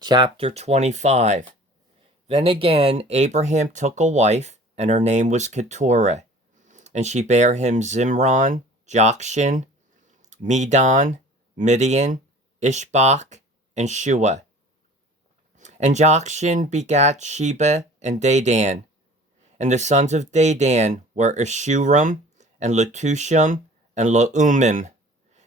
Chapter 25. Then again Abraham took a wife, and her name was Keturah, and she bare him Zimron, Jokshan, Medan, Midian, Ishbak, and Shua. And Jokshan begat Sheba and Dedan, and the sons of Dedan were Ashuram, and Letushim, and Leumim,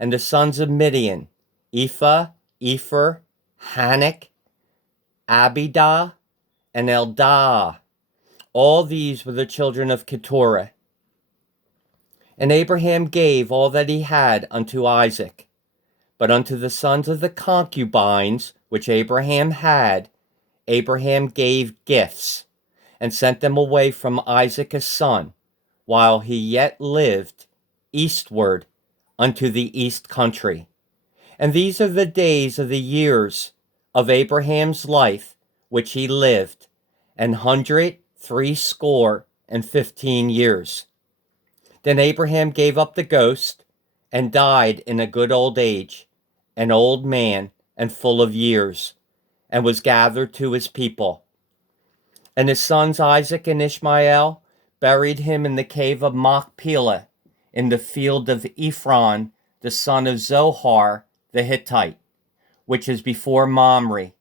and the sons of Midian, Ephah, Epher, Hanok, Abidah, and Eldah. All these were the children of Keturah. And Abraham gave all that he had unto Isaac. But unto the sons of the concubines which Abraham had, Abraham gave gifts, and sent them away from Isaac his son, while he yet lived, eastward unto the east country. And these are the days of the years of Abraham's life which he lived, 160 years. Then Abraham gave up the ghost, and died in a good old age, an old man and full of years, and was gathered to his people. And his sons Isaac and Ishmael buried him in the cave of Machpelah, in the field of Ephron, the son of Zohar the Hittite, which is before Mamre,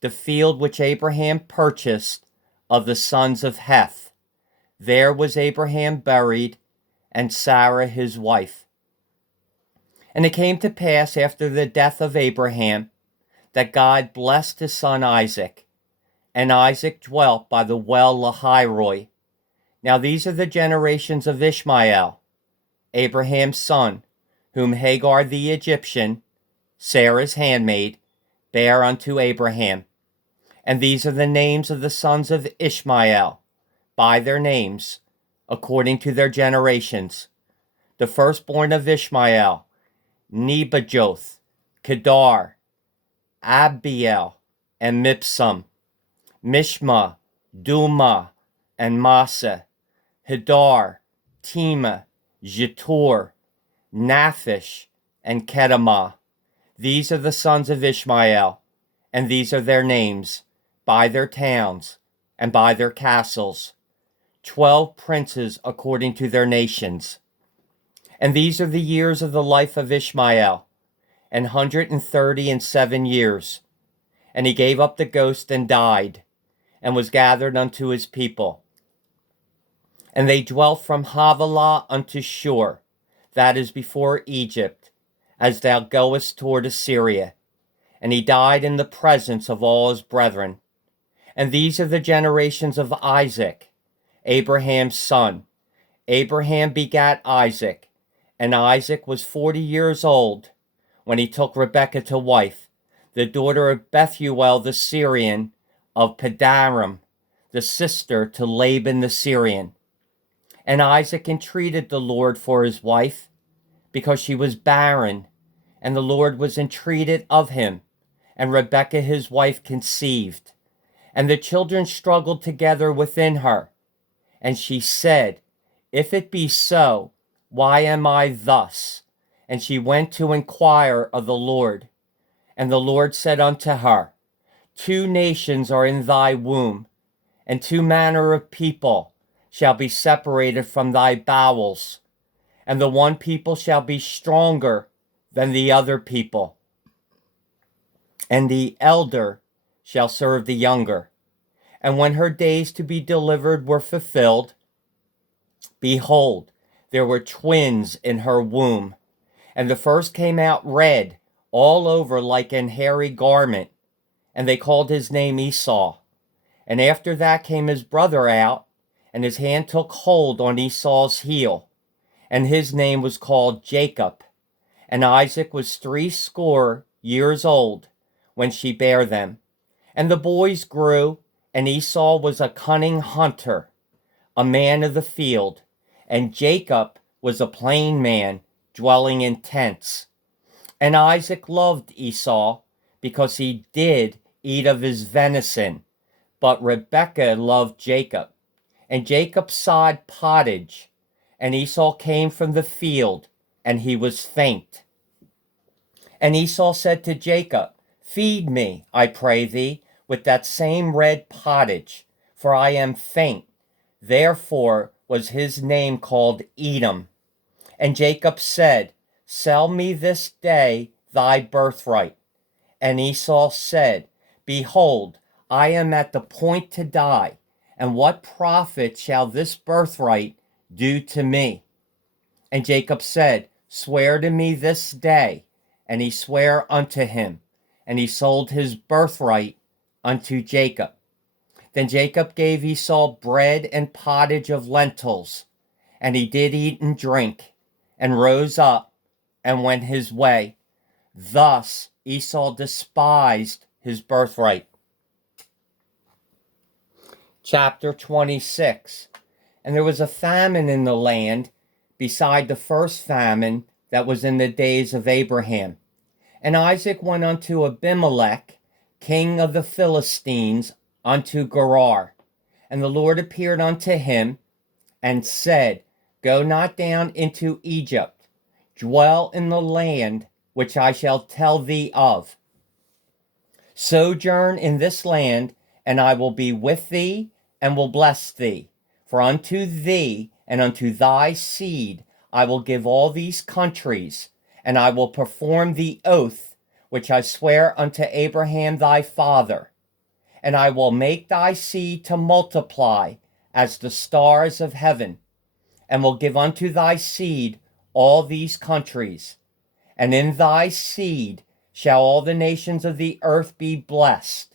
the field which Abraham purchased of the sons of Heth. There was Abraham buried, and Sarah his wife. And it came to pass after the death of Abraham, that God blessed his son Isaac, and Isaac dwelt by the well Lahairoi. Now these are the generations of Ishmael, Abraham's son, whom Hagar the Egyptian, Sarah's handmaid, bare unto Abraham. And these are the names of the sons of Ishmael, by their names, according to their generations. The firstborn of Ishmael, Nebajoth, Kedar, Abiel, and Mipsam, Mishma, Duma, and Massa, Hadar, Tema, Jetur, Naphish, and Kedemah. These are the sons of Ishmael, and these are their names, by their towns, and by their castles, 12 princes according to their nations. And these are the years of the life of Ishmael, 137 years. And he gave up the ghost and died, and was gathered unto his people. And they dwelt from Havilah unto Shur, that is before Egypt, as thou goest toward Assyria. And he died in the presence of all his brethren. And these are the generations of Isaac, Abraham's son. Abraham begat Isaac, and Isaac was 40 years old when he took Rebekah to wife, the daughter of Bethuel the Syrian of Padanaram, the sister to Laban the Syrian. And Isaac entreated the Lord for his wife, because she was barren, and the Lord was entreated of him, and Rebekah his wife conceived. And the children struggled together within her. And she said, If it be so, why am I thus? And she went to inquire of the Lord. And the Lord said unto her, 2 nations are in thy womb, and 2 manner of people shall be separated from thy bowels. And the one people shall be stronger than the other people, and the elder shall serve the younger. And when her days to be delivered were fulfilled, behold, there were twins in her womb. And the first came out red, all over like an hairy garment, and they called his name Esau. And after that came his brother out, and his hand took hold on Esau's heel, and his name was called Jacob. And Isaac was 80 years old when she bare them. And the boys grew, and Esau was a cunning hunter, a man of the field, and Jacob was a plain man, dwelling in tents. And Isaac loved Esau, because he did eat of his venison, but Rebekah loved Jacob. And Jacob sod pottage, and Esau came from the field, and he was faint. And Esau said to Jacob, Feed me, I pray thee, with that same red pottage, for I am faint. Therefore was his name called Edom. And Jacob said, Sell me this day thy birthright. And Esau said, Behold, I am at the point to die, and what profit shall this birthright do to me? And Jacob said, Swear to me this day. And he sware unto him, and he sold his birthright unto Jacob. Then Jacob gave Esau bread and pottage of lentils, and he did eat and drink, and rose up and went his way. Thus Esau despised his birthright. Chapter 26. And there was a famine in the land, beside the first famine that was in the days of Abraham. And Isaac went unto Abimelech, king of the Philistines, unto Gerar. And the Lord appeared unto him, and said, Go not down into Egypt, dwell in the land which I shall tell thee of. Sojourn in this land, and I will be with thee, and will bless thee. For unto thee and unto thy seed I will give all these countries, and I will perform the oath which I swear unto Abraham thy father. And I will make thy seed to multiply as the stars of heaven, and will give unto thy seed all these countries. And in thy seed shall all the nations of the earth be blessed,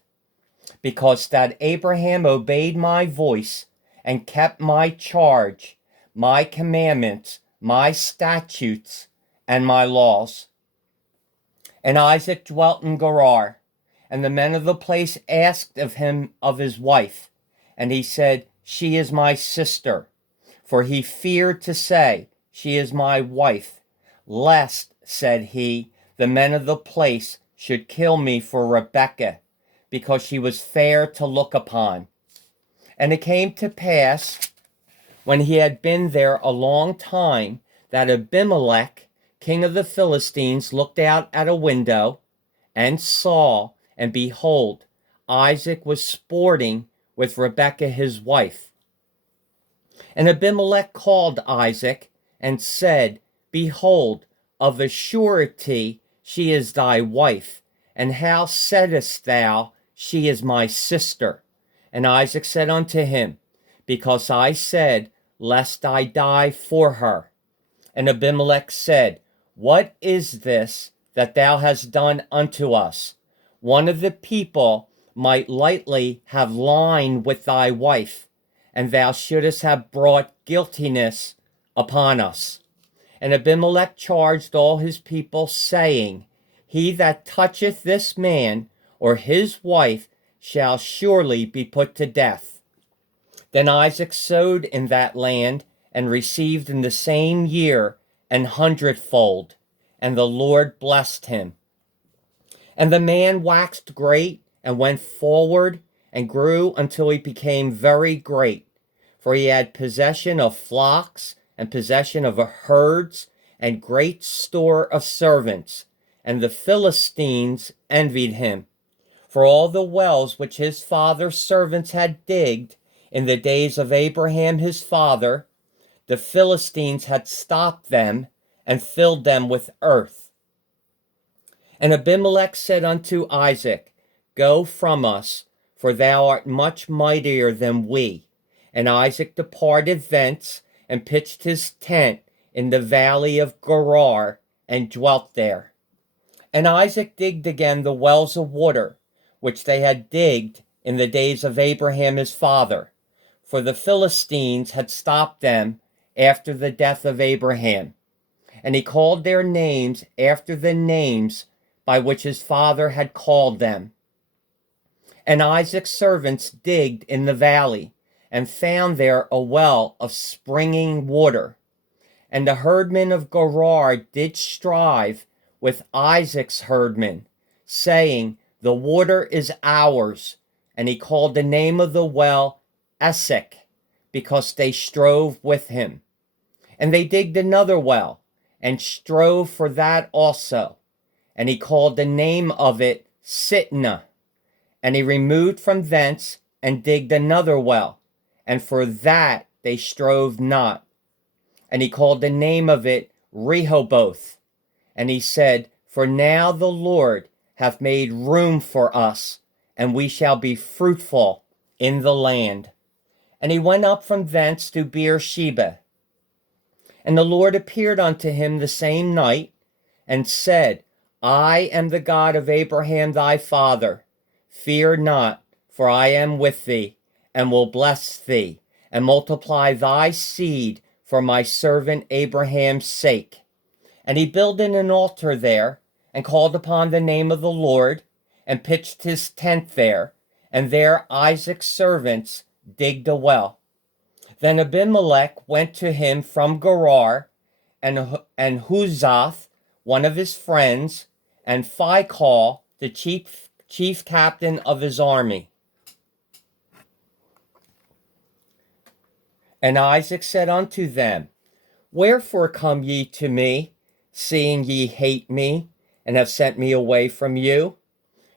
because that Abraham obeyed my voice, and kept my charge, my commandments, my statutes, and my laws. And Isaac dwelt in Gerar, and the men of the place asked of him of his wife, and he said, She is my sister. For he feared to say, She is my wife, lest, said he, the men of the place should kill me for Rebekah, because she was fair to look upon. And it came to pass, when he had been there a long time, that Abimelech, king of the Philistines, looked out at a window, and saw, and behold, Isaac was sporting with Rebekah his wife. And Abimelech called Isaac, and said, Behold, of a surety she is thy wife, and how saidst thou, She is my sister? And Isaac said unto him, Because I said, Lest I die for her. And Abimelech said, What is this that thou hast done unto us? One of the people might lightly have lain with thy wife, and thou shouldest have brought guiltiness upon us. And Abimelech charged all his people, saying, He that toucheth this man or his wife shall surely be put to death. Then Isaac sowed in that land, and received in the same year 100-fold, and the Lord blessed him. And the man waxed great, and went forward, and grew until he became very great. For he had possession of flocks, and possession of herds, and great store of servants. And the Philistines envied him. For all the wells which his father's servants had digged in the days of Abraham his father, the Philistines had stopped them, and filled them with earth. And Abimelech said unto Isaac, Go from us, for thou art much mightier than we. And Isaac departed thence, and pitched his tent in the valley of Gerar, and dwelt there. And Isaac digged again the wells of water, which they had digged in the days of Abraham his father, for the Philistines had stopped them after the death of Abraham. And he called their names after the names by which his father had called them. And Isaac's servants digged in the valley, and found there a well of springing water. And the herdmen of Gerar did strive with Isaac's herdmen, saying, The water is ours. And he called the name of the well Esek, because they strove with him. And they digged another well, and strove for that also. And he called the name of it Sitnah. And he removed from thence and digged another well, and for that they strove not. And he called the name of it Rehoboth. And he said, For now the Lord hath made room for us, and we shall be fruitful in the land. And he went up from thence to Beersheba. And the Lord appeared unto him the same night, and said, I am the God of Abraham thy father. Fear not, for I am with thee, and will bless thee, and multiply thy seed for my servant Abraham's sake. And he builded an altar there, and called upon the name of the Lord, and pitched his tent there, and there Isaac's servants digged a well. Then Abimelech went to him from Gerar, and Huzath, one of his friends, and Phicol, the chief captain of his army. And Isaac said unto them, Wherefore come ye to me, seeing ye hate me, and have sent me away from you?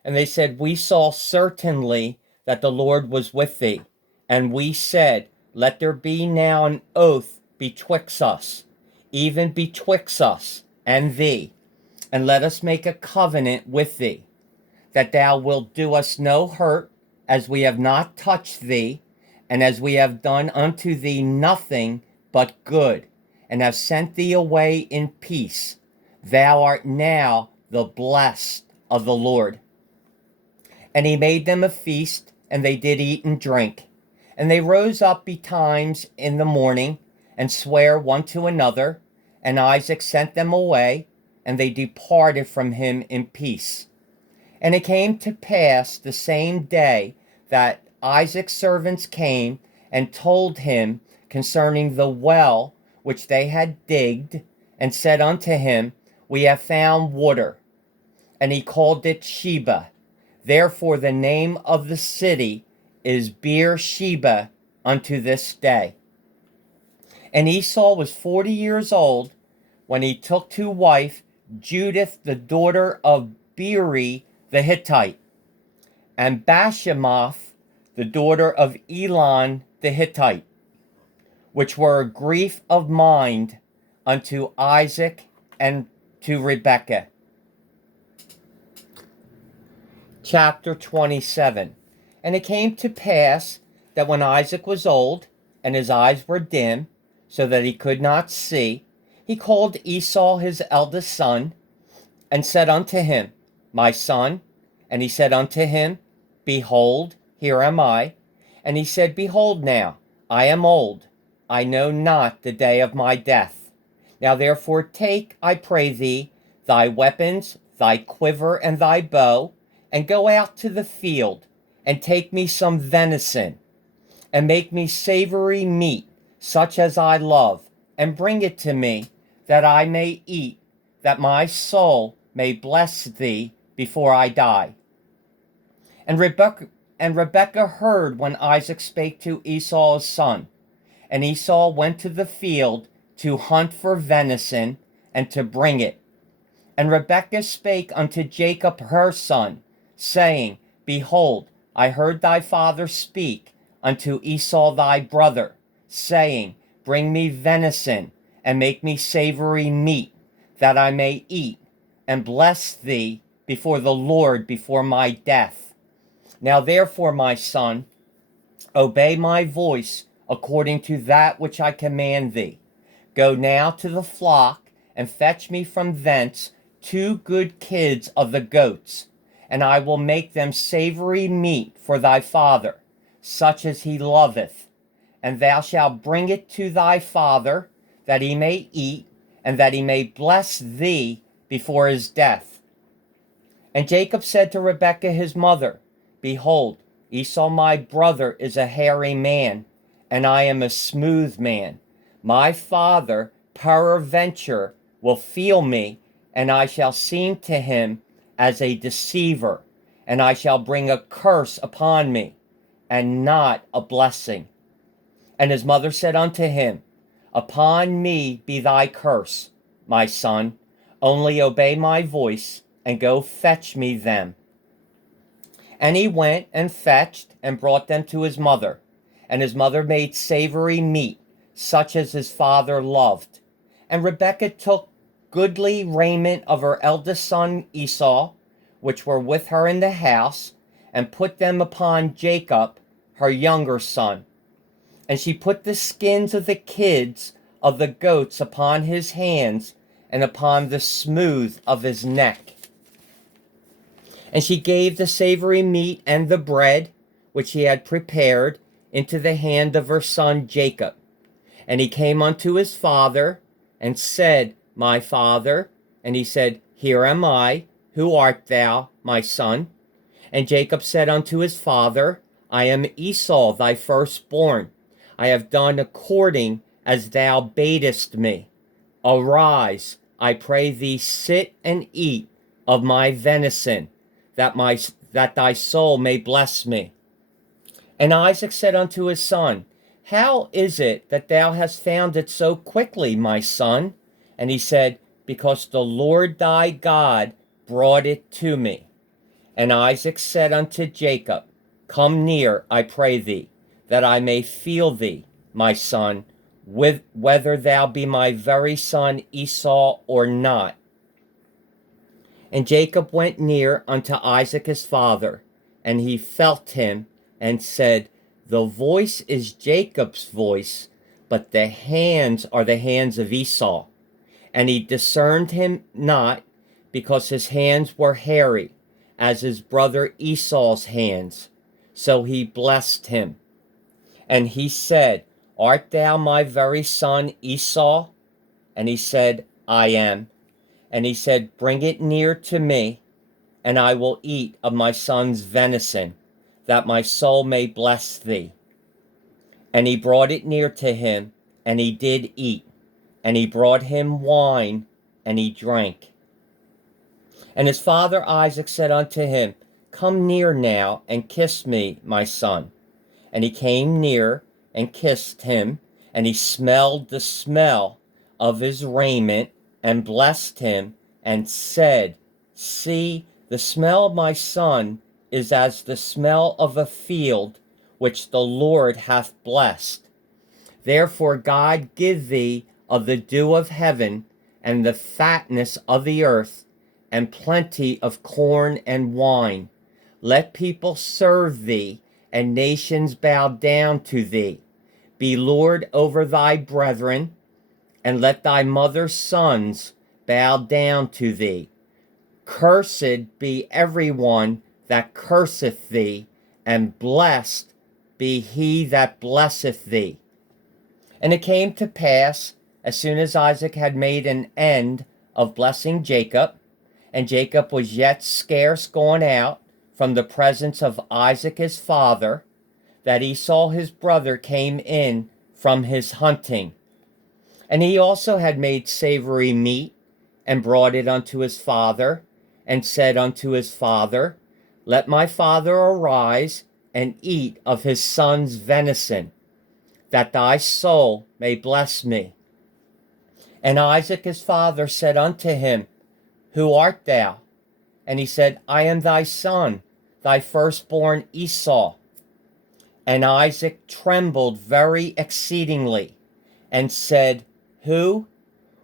And they said, We saw certainly that the Lord was with thee. And we said, Let there be now an oath betwixt us, even betwixt us and thee, and let us make a covenant with thee, that thou wilt do us no hurt, as we have not touched thee, and as we have done unto thee nothing but good, and have sent thee away in peace. Thou art now the blessed of the Lord. And he made them a feast, and they did eat and drink. And they rose up betimes in the morning, and sware one to another. And Isaac sent them away, and they departed from him in peace. And it came to pass the same day that Isaac's servants came and told him concerning the well which they had digged, and said unto him, We have found water. And he called it Sheba. Therefore the name of the city is Beersheba unto this day. And Esau was 40 years old when he took to wife Judith the daughter of Beeri the Hittite, and Bashemoth the daughter of Elon the Hittite, which were a grief of mind unto Isaac and to Rebekah. Chapter 27. And it came to pass that when Isaac was old, and his eyes were dim, so that he could not see, he called Esau his eldest son, and said unto him, My son. And he said unto him, Behold, here am I. And he said, Behold now, I am old, I know not the day of my death. Now therefore take, I pray thee, thy weapons, thy quiver, and thy bow, and go out to the field, and take me some venison, and make me savory meat, such as I love, and bring it to me, that I may eat, that my soul may bless thee before I die. And Rebekah heard when Isaac spake to Esau his son. And Esau went to the field to hunt for venison, and to bring it. And Rebekah spake unto Jacob her son, saying, Behold, I heard thy father speak unto Esau thy brother, saying, Bring me venison, and make me savory meat, that I may eat, and bless thee before the Lord before my death. Now therefore, my son, obey my voice according to that which I command thee. Go now to the flock, and fetch me from thence 2 good kids of the goats, and I will make them savory meat for thy father, such as he loveth. And thou shalt bring it to thy father, that he may eat, and that he may bless thee before his death. And Jacob said to Rebekah his mother, Behold, Esau my brother is a hairy man, and I am a smooth man. My father peradventure will feel me, and I shall seem to him as a deceiver, and I shall bring a curse upon me, and not a blessing. And his mother said unto him, Upon me be thy curse, my son, only obey my voice, and go fetch me them. And he went and fetched and brought them to his mother. And his mother made savory meat, such as his father loved. And Rebekah took goodly raiment of her eldest son Esau, which were with her in the house, and put them upon Jacob, her younger son. And she put the skins of the kids of the goats upon his hands and upon the smooth of his neck. And she gave the savory meat and the bread, which he had prepared, into the hand of her son Jacob. And he came unto his father, and said, My father. And he said, Here am I. Who art thou, my son? And Jacob said unto his father, I am Esau, thy firstborn. I have done according as thou badest me. Arise, I pray thee, sit and eat of my venison, that thy soul may bless me. And Isaac said unto his son, How is it that thou hast found it so quickly, my son? And he said, Because the Lord thy God brought it to me. And Isaac said unto Jacob, Come near, I pray thee, that I may feel thee, my son, whether thou be my very son Esau or not. And Jacob went near unto Isaac his father, and he felt him, and said, The voice is Jacob's voice, but the hands are the hands of Esau. And he discerned him not, because his hands were hairy, as his brother Esau's hands. So he blessed him. And he said, Art thou my very son Esau? And he said, I am. And he said, Bring it near to me, and I will eat of my son's venison, that my soul may bless thee. And he brought it near to him, and he did eat. And he brought him wine, and he drank. And his father Isaac said unto him, Come near now, and kiss me, my son. And he came near, and kissed him, and he smelled the smell of his raiment, and blessed him, and said, See, the smell of my son is as the smell of a field which the Lord hath blessed. Therefore God give thee of the dew of heaven, and the fatness of the earth, and plenty of corn and wine. Let people serve thee, and nations bow down to thee. Be Lord over thy brethren, and let thy mother's sons bow down to thee. Cursed be every one that curseth thee, and blessed be he that blesseth thee. And it came to pass, as soon as Isaac had made an end of blessing Jacob, and Jacob was yet scarce gone out from the presence of Isaac his father, that Esau his brother came in from his hunting. And he also had made savory meat, and brought it unto his father, and said unto his father, Let my father arise, and eat of his son's venison, that thy soul may bless me. And Isaac his father said unto him, Who art thou? And he said, I am thy son, thy firstborn Esau. And Isaac trembled very exceedingly, and said, Who?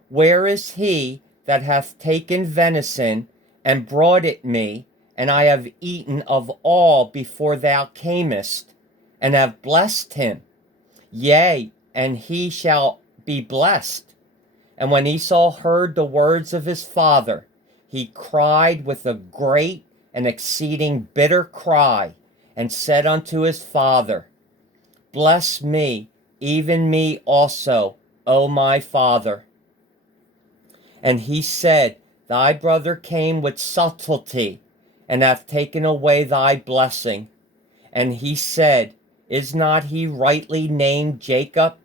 Where is he that hath taken venison, and brought it me, and I have eaten of all before thou camest, and have blessed him? Yea, and he shall be blessed. And when Esau heard the words of his father, he cried with a great and exceeding bitter cry, and said unto his father, Bless me, even me also, O my father. And he said, Thy brother came with subtlety, and hath taken away thy blessing. And he said, Is not he rightly named Jacob?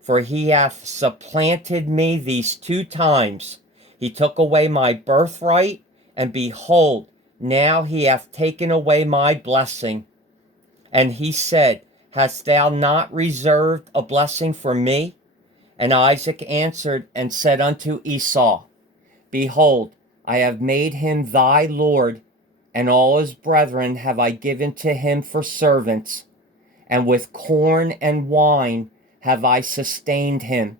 For he hath supplanted me these 2 times. He took away my birthright, and behold, now he hath taken away my blessing. And he said, Hast thou not reserved a blessing for me? And Isaac answered and said unto Esau, Behold, I have made him thy lord, and all his brethren have I given to him for servants, and with corn and wine have I sustained him.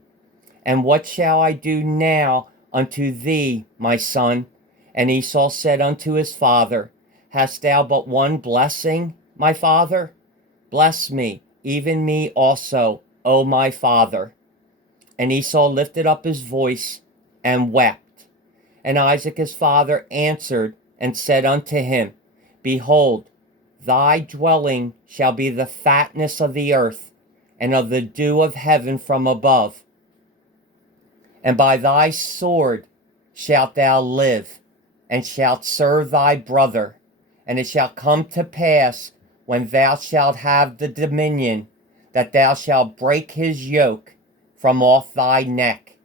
And what shall I do now unto thee, my son? And Esau said unto his father, Hast thou but one blessing, my father? Bless me, even me also, O my father. And Esau lifted up his voice and wept. And Isaac his father answered and said unto him, Behold, thy dwelling shall be the fatness of the earth, and of the dew of heaven from above. And by thy sword shalt thou live, and shalt serve thy brother. And it shall come to pass, when thou shalt have the dominion, that thou shalt break his yoke from off thy neck.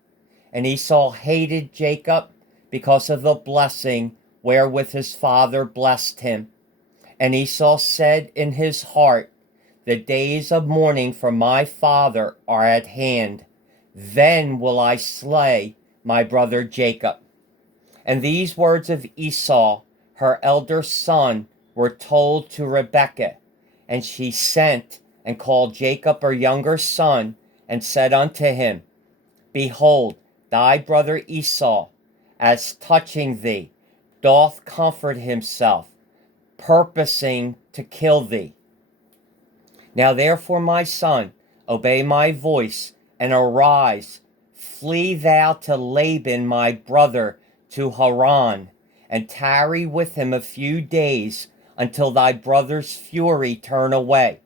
And Esau hated Jacob because of the blessing wherewith his father blessed him. And Esau said in his heart, The days of mourning for my father are at hand. Then will I slay my brother Jacob. And these words of Esau, her elder son, were told to Rebekah. And she sent and called Jacob her younger son, and said unto him, Behold, thy brother Esau, as touching thee, doth comfort himself, purposing to kill thee. Now therefore, my son, obey my voice, and arise, flee thou to Laban my brother to Haran, and tarry with him a few days, until thy brother's fury turn away,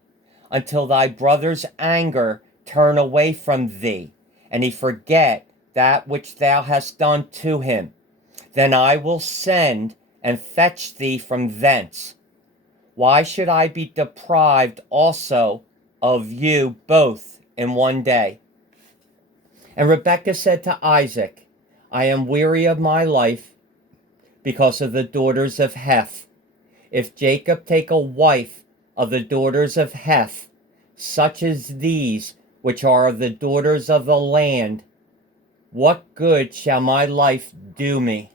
until thy brother's anger turn away from thee, and he forget that which thou hast done to him. Then I will send and fetch thee from thence. Why should I be deprived also of you both in one day? And Rebekah said to Isaac, I am weary of my life because of the daughters of Heth. If Jacob take a wife of the daughters of Heth, such as these which are the daughters of the land, what good shall my life do me?